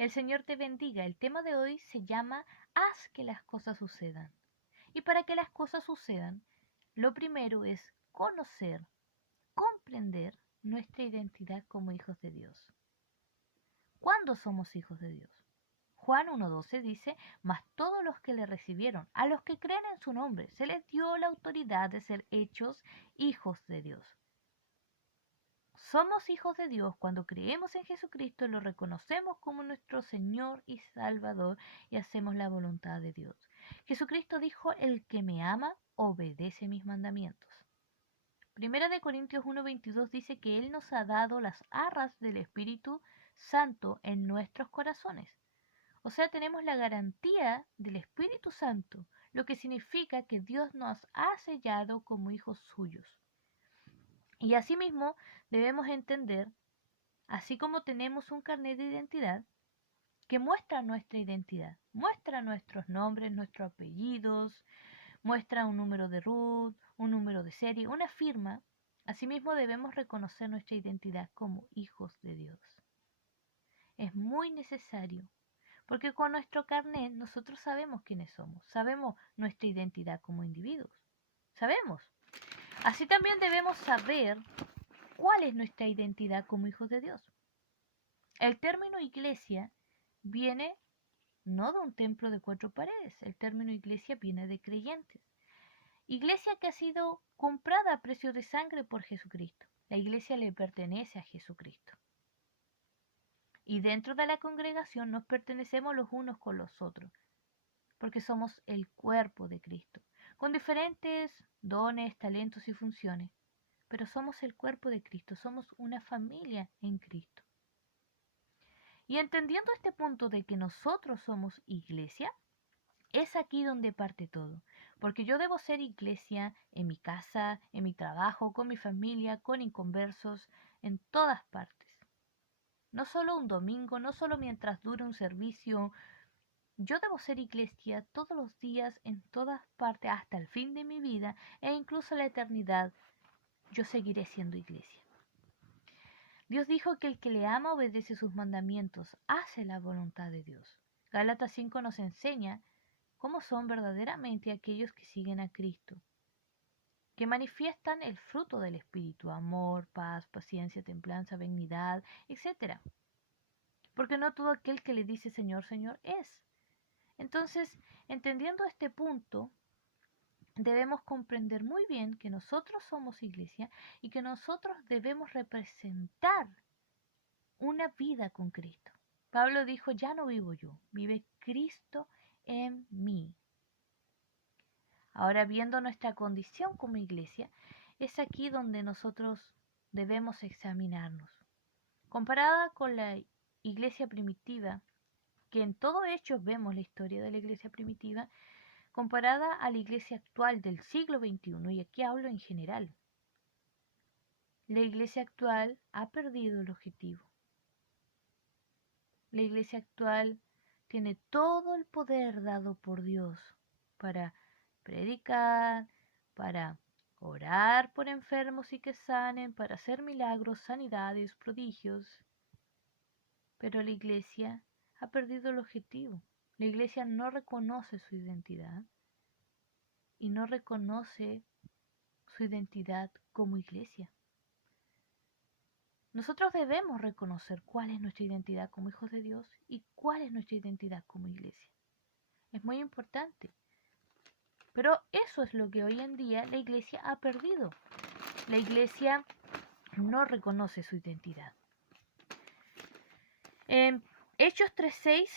El Señor te bendiga. El tema de hoy se llama Haz que las cosas sucedan. Y para que las cosas sucedan, lo primero es conocer, comprender nuestra identidad como hijos de Dios. ¿Cuándo somos hijos de Dios? Juan 1:12 dice, mas todos los que le recibieron, a los que creen en su nombre, se les dio la autoridad de ser hechos hijos de Dios. Somos hijos de Dios cuando creemos en Jesucristo, lo reconocemos como nuestro Señor y Salvador y hacemos la voluntad de Dios. Jesucristo dijo, el que me ama, obedece mis mandamientos. Primera de Corintios 1:22 dice que Él nos ha dado las arras del Espíritu Santo en nuestros corazones. O sea, tenemos la garantía del Espíritu Santo, lo que significa que Dios nos ha sellado como hijos suyos. Y asimismo debemos entender, así como tenemos un carnet de identidad, que muestra nuestra identidad, muestra nuestros nombres, nuestros apellidos, muestra un número de RUT, un número de serie, una firma. Asimismo debemos reconocer nuestra identidad como hijos de Dios. Es muy necesario, porque con nuestro carnet nosotros sabemos quiénes somos, sabemos nuestra identidad como individuos, sabemos. Así también debemos saber cuál es nuestra identidad como hijos de Dios. El término iglesia viene no de un templo de 4 paredes, el término iglesia viene de creyentes. Iglesia que ha sido comprada a precio de sangre por Jesucristo. La iglesia le pertenece a Jesucristo. Y dentro de la congregación nos pertenecemos los unos con los otros, porque somos el cuerpo de Cristo, con diferentes dones, talentos y funciones, pero somos el cuerpo de Cristo, somos una familia en Cristo. Y entendiendo este punto de que nosotros somos iglesia, es aquí donde parte todo, porque yo debo ser iglesia en mi casa, en mi trabajo, con mi familia, con inconversos, en todas partes. No solo un domingo, no solo mientras dure un servicio. Yo debo ser iglesia todos los días, en todas partes, hasta el fin de mi vida e incluso la eternidad. Yo seguiré siendo iglesia. Dios dijo que el que le ama obedece sus mandamientos, hace la voluntad de Dios. Gálatas 5 nos enseña cómo son verdaderamente aquellos que siguen a Cristo, que manifiestan el fruto del Espíritu, amor, paz, paciencia, templanza, benignidad, etc. Porque no todo aquel que le dice Señor, Señor es. Entonces, entendiendo este punto, debemos comprender muy bien que nosotros somos iglesia y que nosotros debemos representar una vida con Cristo. Pablo dijo, ya no vivo yo, vive Cristo en mí. Ahora, viendo nuestra condición como iglesia, es aquí donde nosotros debemos examinarnos. Comparada con la iglesia primitiva, que en todo hecho vemos la historia de la iglesia primitiva, comparada a la iglesia actual del siglo XXI, y aquí hablo en general, la iglesia actual ha perdido el objetivo. La iglesia actual tiene todo el poder dado por Dios para predicar, para orar por enfermos y que sanen, para hacer milagros, sanidades, prodigios. Pero la iglesia ha perdido el objetivo. La iglesia no reconoce su identidad y no reconoce su identidad como iglesia. Nosotros debemos reconocer cuál es nuestra identidad como hijos de Dios y cuál es nuestra identidad como iglesia. Es muy importante. Pero eso es lo que hoy en día la iglesia ha perdido. La iglesia no reconoce su identidad. En Hechos 3:6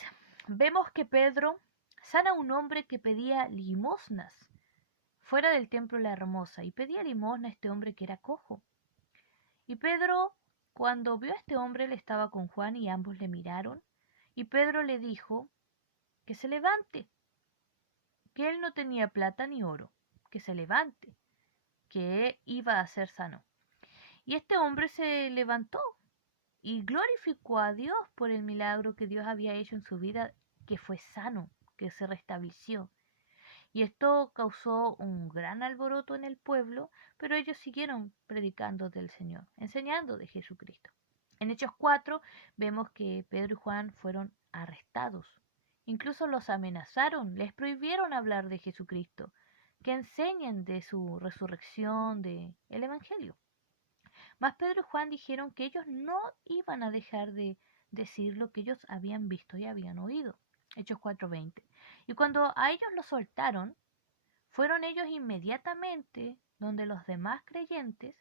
vemos que Pedro sana a un hombre que pedía limosnas fuera del templo La Hermosa y pedía limosna a este hombre que era cojo. Y Pedro, cuando vio a este hombre, él estaba con Juan y ambos le miraron, y Pedro le dijo que se levante, que él no tenía plata ni oro, que se levante, que iba a ser sano. Y este hombre se levantó y glorificó a Dios por el milagro que Dios había hecho en su vida, que fue sano, que se restableció. Y esto causó un gran alboroto en el pueblo, pero ellos siguieron predicando del Señor, enseñando de Jesucristo. En Hechos 4 vemos que Pedro y Juan fueron arrestados. Incluso los amenazaron, les prohibieron hablar de Jesucristo, que enseñen de su resurrección, de el Evangelio. Mas Pedro y Juan dijeron que ellos no iban a dejar de decir lo que ellos habían visto y habían oído. Hechos 4:20. Y cuando a ellos los soltaron, fueron ellos inmediatamente donde los demás creyentes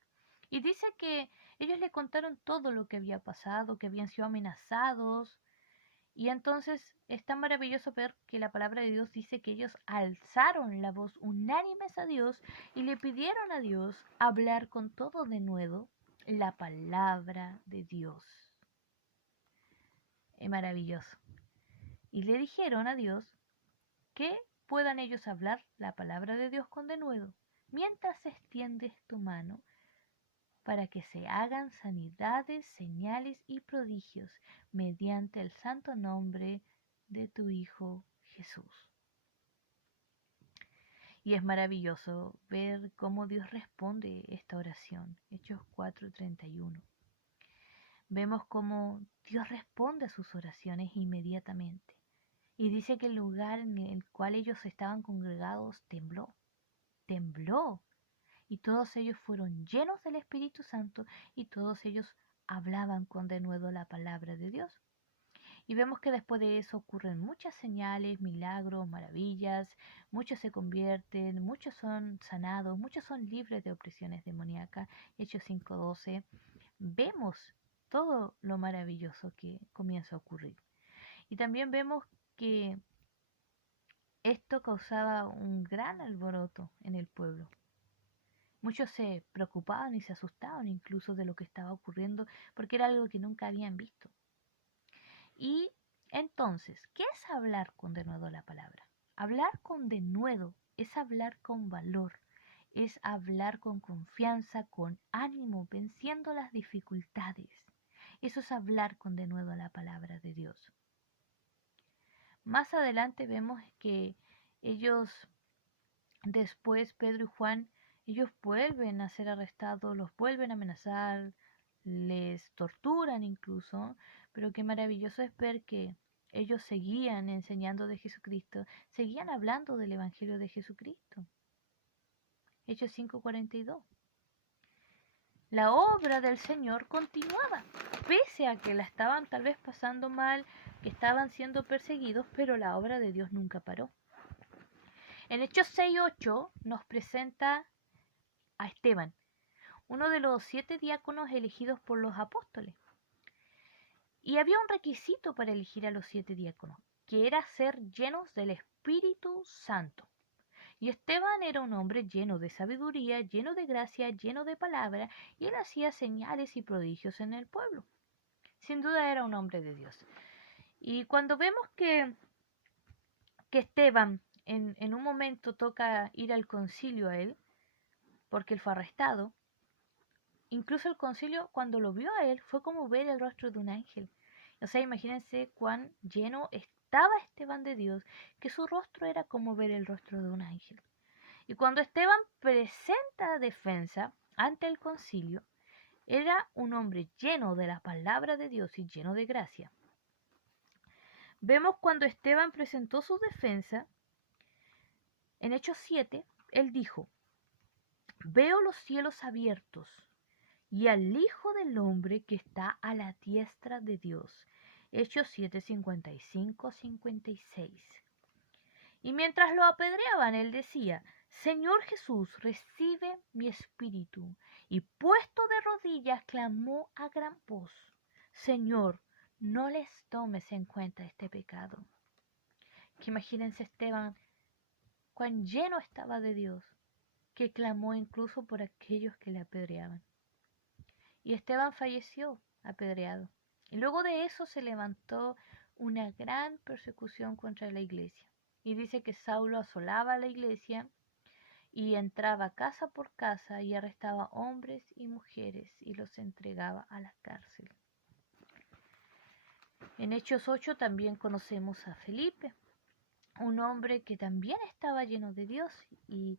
y dice que ellos le contaron todo lo que había pasado, que habían sido amenazados. Y entonces es tan maravilloso ver que la palabra de Dios dice que ellos alzaron la voz unánimes a Dios y le pidieron a Dios hablar con todo de nuevo la palabra de Dios. Es maravilloso. Y le dijeron a Dios que puedan ellos hablar la palabra de Dios con denuedo, mientras extiendes tu mano para que se hagan sanidades, señales y prodigios mediante el santo nombre de tu Hijo Jesús. Y es maravilloso ver cómo Dios responde esta oración. Hechos 4:31. Vemos cómo Dios responde a sus oraciones inmediatamente. Y dice que el lugar en el cual ellos estaban congregados tembló. Tembló. Y todos ellos fueron llenos del Espíritu Santo y todos ellos hablaban con denuedo la palabra de Dios. Y vemos que después de eso ocurren muchas señales, milagros, maravillas, muchos se convierten, muchos son sanados, muchos son libres de opresiones demoníacas. Hechos 5:12. Vemos todo lo maravilloso que comienza a ocurrir. Y también vemos que esto causaba un gran alboroto en el pueblo. Muchos se preocupaban y se asustaban incluso de lo que estaba ocurriendo porque era algo que nunca habían visto. Y entonces, ¿qué es hablar con denuedo la palabra? Hablar con denuedo es hablar con valor, es hablar con confianza, con ánimo, venciendo las dificultades. Eso es hablar con denuedo la palabra de Dios. Más adelante vemos que ellos, después Pedro y Juan, ellos vuelven a ser arrestados, los vuelven a amenazar, les torturan incluso, pero qué maravilloso es ver que ellos seguían enseñando de Jesucristo, seguían hablando del Evangelio de Jesucristo. Hechos 5:42. La obra del Señor continuaba, pese a que la estaban tal vez pasando mal, que estaban siendo perseguidos, pero la obra de Dios nunca paró. En Hechos 6:8 nos presenta a Esteban, uno de los 7 diáconos elegidos por los apóstoles. Y había un requisito para elegir a los 7 diáconos, que era ser llenos del Espíritu Santo. Y Esteban era un hombre lleno de sabiduría, lleno de gracia, lleno de palabra, y él hacía señales y prodigios en el pueblo. Sin duda era un hombre de Dios. Y cuando vemos que Esteban en un momento toca ir al concilio a él, porque él fue arrestado, incluso el concilio cuando lo vio a él fue como ver el rostro de un ángel. O sea, imagínense cuán lleno estaba Esteban de Dios, que su rostro era como ver el rostro de un ángel. Y cuando Esteban presenta defensa ante el concilio, era un hombre lleno de la palabra de Dios y lleno de gracia. Vemos cuando Esteban presentó su defensa, en Hechos 7, él dijo: veo los cielos abiertos y al Hijo del Hombre que está a la diestra de Dios. Hechos 7:55-56. Y mientras lo apedreaban, él decía: Señor Jesús, recibe mi espíritu. Y puesto de rodillas, clamó a gran voz: Señor, no les tomes en cuenta este pecado. Que imagínense Esteban, cuán lleno estaba de Dios, que clamó incluso por aquellos que le apedreaban. Y Esteban falleció apedreado. Y luego de eso se levantó una gran persecución contra la iglesia. Y dice que Saulo asolaba la iglesia y entraba casa por casa y arrestaba hombres y mujeres y los entregaba a la cárcel. En Hechos 8 también conocemos a Felipe, un hombre que también estaba lleno de Dios y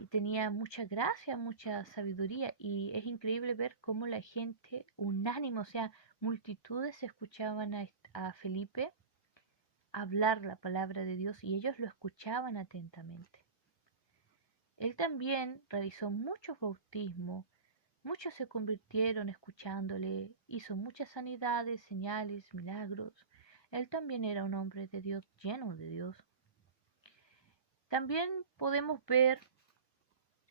y tenía mucha gracia, mucha sabiduría, y es increíble ver cómo la gente unánime, o sea, multitudes escuchaban a Felipe hablar la palabra de Dios y ellos lo escuchaban atentamente. Él también realizó muchos bautismos, muchos se convirtieron escuchándole, hizo muchas sanidades, señales, milagros. Él también era un hombre de Dios, lleno de Dios. También podemos ver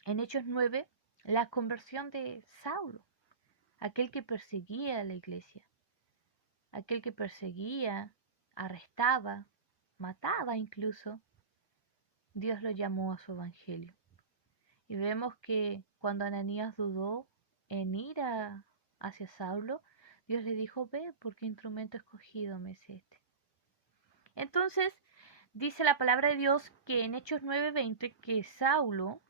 en Hechos 9 la conversión de Saulo, aquel que perseguía a la iglesia, aquel que perseguía, arrestaba, mataba incluso. Dios lo llamó a su evangelio. Y vemos que cuando Ananías dudó en ir hacia Saulo, Dios le dijo, ve, porque instrumento escogido me es este. Entonces, dice la palabra de Dios que en Hechos 9:20 que Saulo,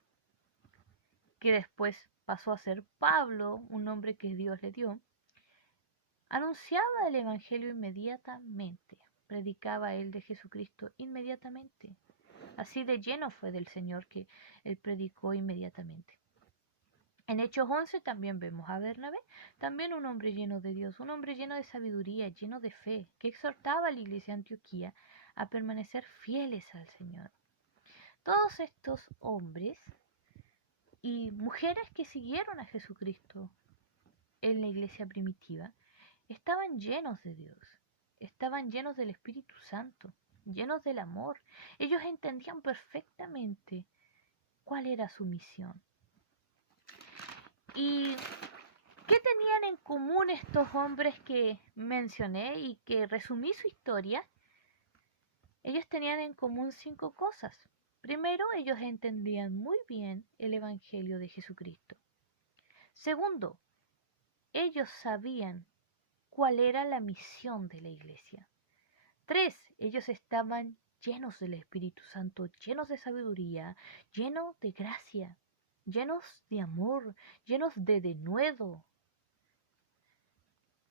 que después pasó a ser Pablo, un nombre que Dios le dio, anunciaba el Evangelio inmediatamente, predicaba él de Jesucristo inmediatamente. Así de lleno fue del Señor que él predicó inmediatamente. En Hechos 11 también vemos a Bernabé, también un hombre lleno de Dios, un hombre lleno de sabiduría, lleno de fe, que exhortaba a la iglesia de Antioquía a permanecer fieles al Señor. Todos estos hombres y mujeres que siguieron a Jesucristo en la iglesia primitiva estaban llenos de Dios, estaban llenos del Espíritu Santo, llenos del amor. Ellos entendían perfectamente cuál era su misión. ¿Y qué tenían en común estos hombres que mencioné y que resumí su historia? Ellos tenían en común 5 cosas. Primero, ellos entendían muy bien el Evangelio de Jesucristo. Segundo, ellos sabían cuál era la misión de la iglesia. 3, ellos estaban llenos del Espíritu Santo, llenos de sabiduría, llenos de gracia, llenos de amor, llenos de denuedo.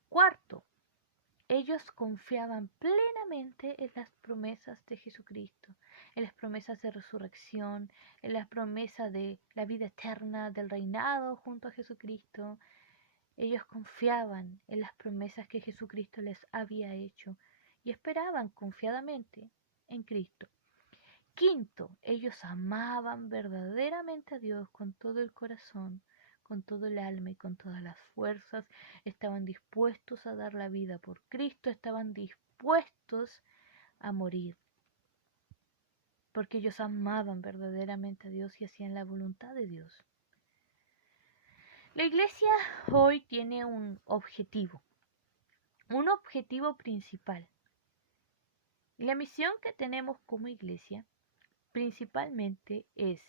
4, ellos confiaban plenamente en las promesas de Jesucristo, en las promesas de resurrección, en las promesas de la vida eterna, del reinado junto a Jesucristo. Ellos confiaban en las promesas que Jesucristo les había hecho y esperaban confiadamente en Cristo. 5, ellos amaban verdaderamente a Dios con todo el corazón, con todo el alma y con todas las fuerzas. Estaban dispuestos a dar la vida por Cristo, estaban dispuestos a morir, porque ellos amaban verdaderamente a Dios y hacían la voluntad de Dios. La iglesia hoy tiene un objetivo principal. Y la misión que tenemos como iglesia principalmente es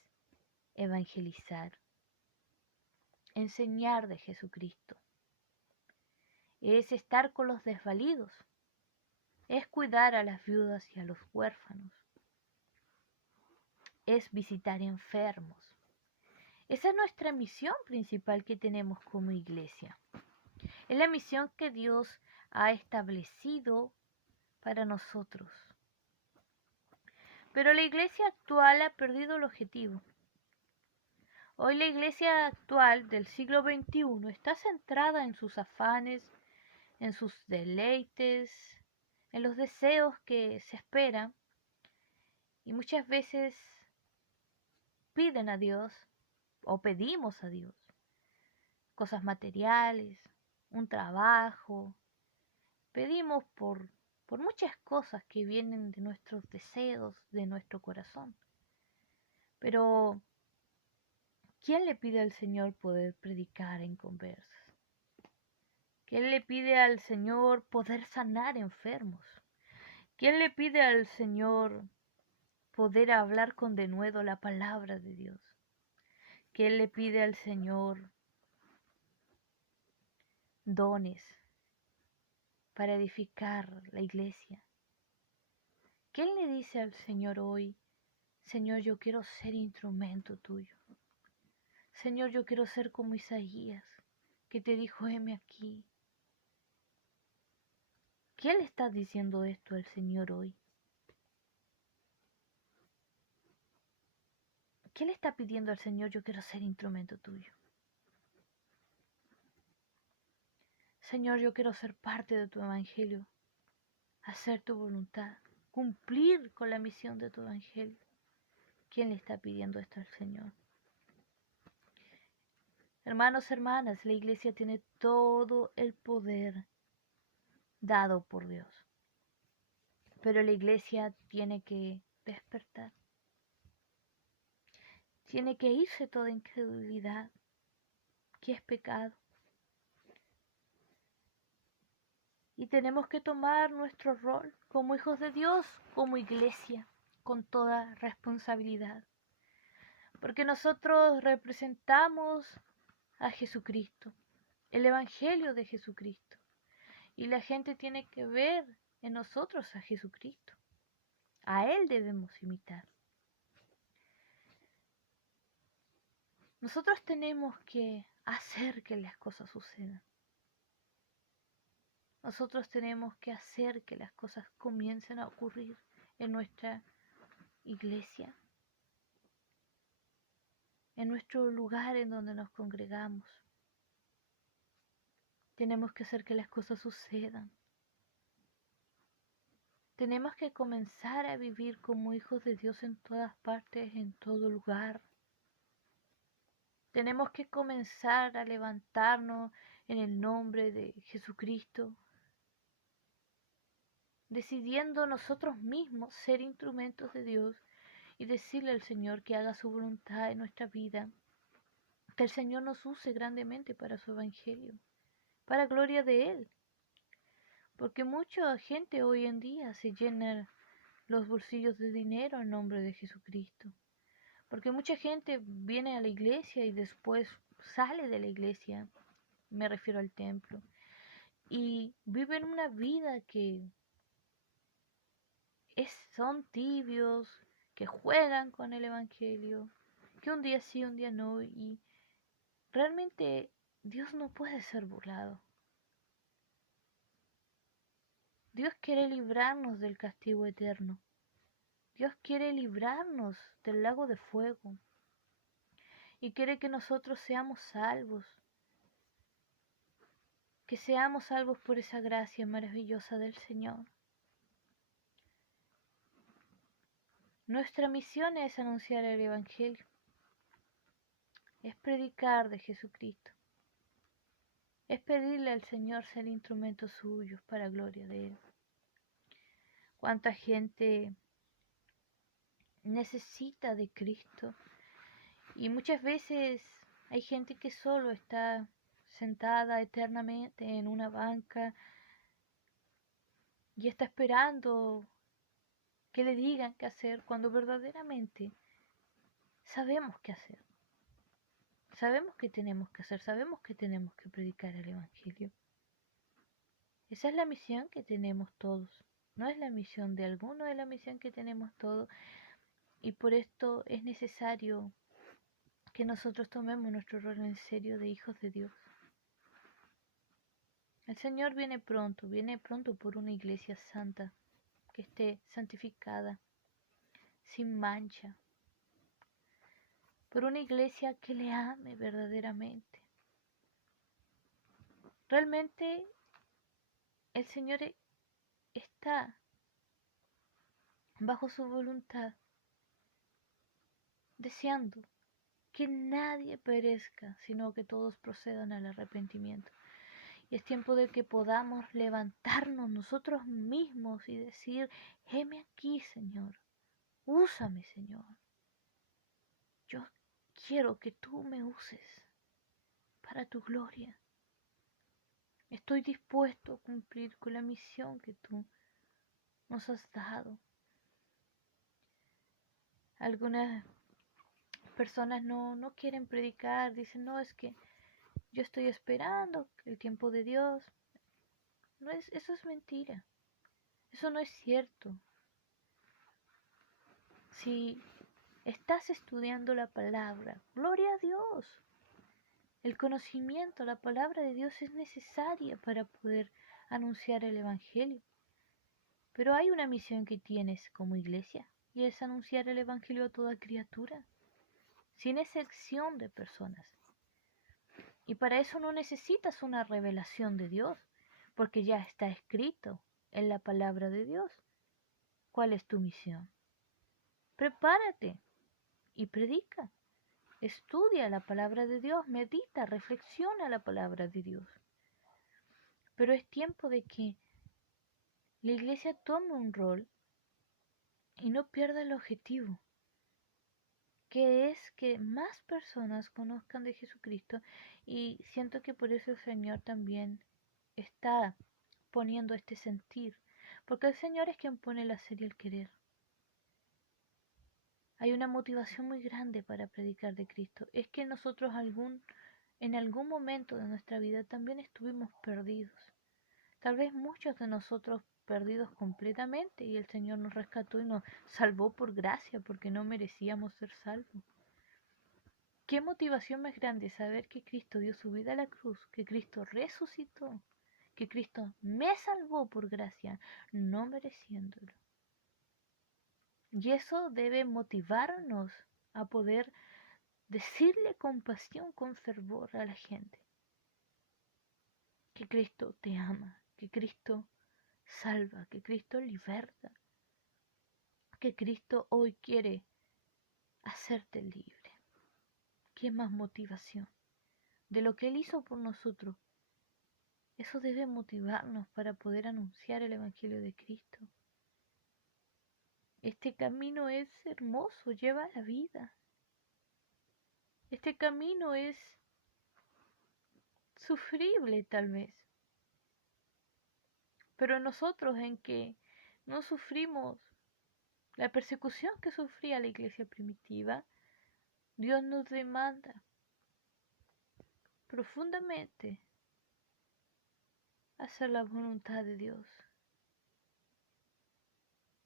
evangelizar, enseñar de Jesucristo, es estar con los desvalidos, es cuidar a las viudas y a los huérfanos, es visitar enfermos. Esa es nuestra misión principal que tenemos como iglesia. Es la misión que Dios ha establecido para nosotros. Pero la iglesia actual ha perdido el objetivo. Hoy la iglesia actual del siglo XXI está centrada en sus afanes, en sus deleites, en los deseos que se esperan y muchas veces piden a Dios o pedimos a Dios cosas materiales, un trabajo, pedimos por muchas cosas que vienen de nuestros deseos, de nuestro corazón. Pero ¿quién le pide al Señor poder predicar en conversas? ¿Quién le pide al Señor poder sanar enfermos? ¿Quién le pide al Señor poder hablar con denuedo la palabra de Dios? ¿Quién le pide al Señor dones para edificar la iglesia? ¿Quién le dice al Señor hoy, Señor, yo quiero ser instrumento tuyo? Señor, yo quiero ser como Isaías, que te dijo, heme aquí. ¿Quién le está diciendo esto al Señor hoy? ¿Qué le está pidiendo al Señor? Yo quiero ser instrumento tuyo. Señor, yo quiero ser parte de tu evangelio, hacer tu voluntad, cumplir con la misión de tu evangelio. ¿Quién le está pidiendo esto al Señor? Hermanos, hermanas, la iglesia tiene todo el poder dado por Dios. Pero la iglesia tiene que despertar. Tiene que irse toda incredulidad, que es pecado. Y tenemos que tomar nuestro rol como hijos de Dios, como iglesia, con toda responsabilidad. Porque nosotros representamos a Jesucristo, el Evangelio de Jesucristo. Y la gente tiene que ver en nosotros a Jesucristo. A Él debemos imitar. Nosotros tenemos que hacer que las cosas sucedan. Nosotros tenemos que hacer que las cosas comiencen a ocurrir en nuestra iglesia, en nuestro lugar en donde nos congregamos. Tenemos que hacer que las cosas sucedan. Tenemos que comenzar a vivir como hijos de Dios en todas partes, en todo lugar. Tenemos que comenzar a levantarnos en el nombre de Jesucristo, decidiendo nosotros mismos ser instrumentos de Dios y decirle al Señor que haga su voluntad en nuestra vida, que el Señor nos use grandemente para su evangelio, para gloria de Él. Porque mucha gente hoy en día se llena los bolsillos de dinero en nombre de Jesucristo. Porque mucha gente viene a la iglesia y después sale de la iglesia, me refiero al templo, y viven una vida que son tibios, que juegan con el evangelio, que un día sí, un día no, y realmente Dios no puede ser burlado. Dios quiere librarnos del castigo eterno. Dios quiere librarnos del lago de fuego. Y quiere que nosotros seamos salvos. Que seamos salvos por esa gracia maravillosa del Señor. Nuestra misión es anunciar el Evangelio. Es predicar de Jesucristo. Es pedirle al Señor ser instrumentos suyos para gloria de Él. Cuánta gente necesita de Cristo. Y muchas veces hay gente que solo está sentada eternamente en una banca y está esperando que le digan qué hacer cuando verdaderamente sabemos qué hacer. Sabemos qué tenemos que hacer, sabemos que tenemos que predicar el Evangelio. Esa es la misión que tenemos todos. No es la misión de alguno, es la misión que tenemos todos. Y por esto es necesario que nosotros tomemos nuestro rol en serio de hijos de Dios. El Señor viene pronto por una iglesia santa, que esté santificada, sin mancha, por una iglesia que le ame verdaderamente. Realmente el Señor está bajo su voluntad, deseando que nadie perezca, sino que todos procedan al arrepentimiento. Y es tiempo de que podamos levantarnos nosotros mismos y decir, heme aquí, Señor, úsame, Señor. Yo quiero que tú me uses para tu gloria. Estoy dispuesto a cumplir con la misión que tú nos has dado. Algunas personas no quieren predicar, dicen, no, es que yo estoy esperando el tiempo de Dios. No es, eso es mentira. Eso no es cierto. Si estás estudiando la palabra, gloria a Dios. El conocimiento, la palabra de Dios es necesaria para poder anunciar el Evangelio. Pero hay una misión que tienes como iglesia y es anunciar el Evangelio a toda criatura. sin excepción de personas. Y para eso no necesitas una revelación de Dios, porque ya está escrito en la palabra de Dios. ¿Cuál es tu misión? Prepárate y predica. Estudia la palabra de Dios, medita, reflexiona la palabra de Dios. Pero es tiempo de que la iglesia tome un rol y no pierda el objetivo, que es que más personas conozcan de Jesucristo, y siento que por eso el Señor también está poniendo este sentir, porque el Señor es quien pone el hacer y el querer. Hay una motivación muy grande para predicar de Cristo, es que nosotros en algún momento de nuestra vida también estuvimos perdidos, tal vez muchos de nosotros perdidos completamente, y el Señor nos rescató y nos salvó por gracia, porque no merecíamos ser salvos. ¿Qué motivación más grande saber que Cristo dio su vida a la cruz, que Cristo resucitó, que Cristo me salvó por gracia, no mereciéndolo? Y eso debe motivarnos a poder decirle con pasión, con fervor a la gente que Cristo te ama, que Cristo salva, que Cristo liberta, que Cristo hoy quiere hacerte libre. ¿Qué más motivación? De lo que Él hizo por nosotros. Eso debe motivarnos para poder anunciar el Evangelio de Cristo. Este camino es hermoso, lleva a la vida. Este camino es sufrible tal vez. Pero nosotros, en que no sufrimos la persecución que sufría la iglesia primitiva, Dios nos demanda profundamente hacer la voluntad de Dios,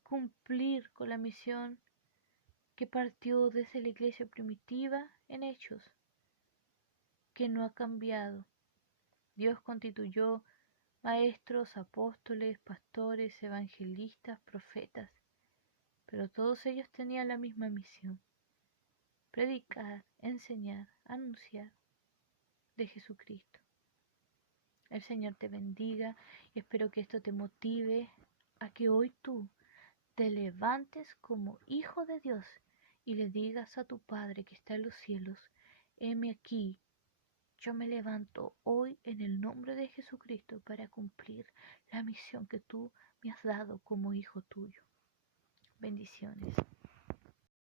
cumplir con la misión que partió desde la iglesia primitiva en Hechos, que no ha cambiado. Dios constituyó maestros, apóstoles, pastores, evangelistas, profetas, pero todos ellos tenían la misma misión: predicar, enseñar, anunciar de Jesucristo. El Señor te bendiga y espero que esto te motive a que hoy tú te levantes como hijo de Dios y le digas a tu Padre que está en los cielos: heme aquí, yo me levanto hoy en el nombre de Jesucristo para cumplir la misión que tú me has dado como hijo tuyo. Bendiciones.